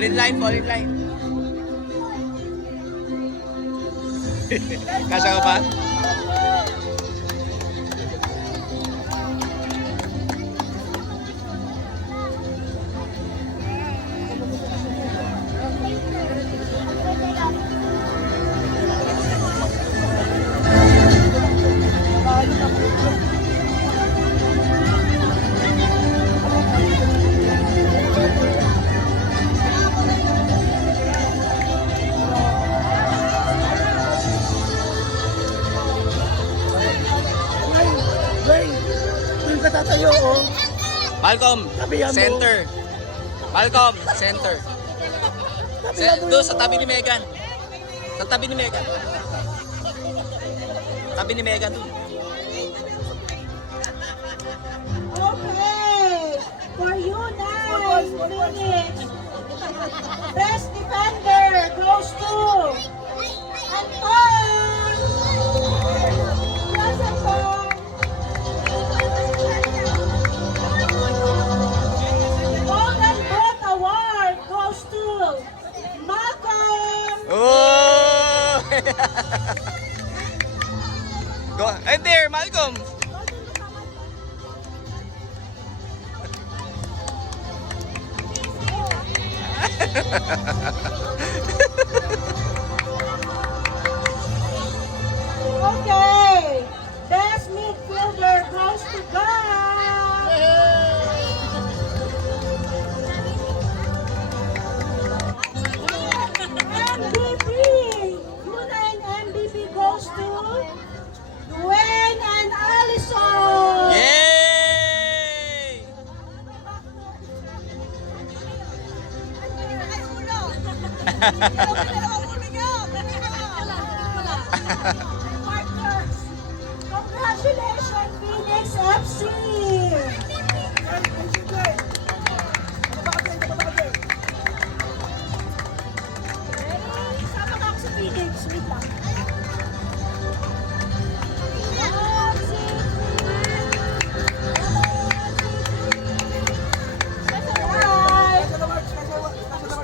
Fall in line, fall in line. Kasya ka pa? Doon ka tatayo, oh. Malcolm, Tabihan mo. center. Malcolm, center. Tabihan mo Doon yun, sa tabi oh. ni Megan. Sa tabi ni Megan. Tabi ni Megan doon. Okay, for you 9 minutes. Best defender goes to Anton. Yes, Anton. Golden Boot Award goes to Malcolm. Oh! Go. And there, Malcolm. Okay, best midfielder goes to God. MVP, Unine MVP goes to Dwayne and Allison. Yay! Partners, congratulations Phoenix FC.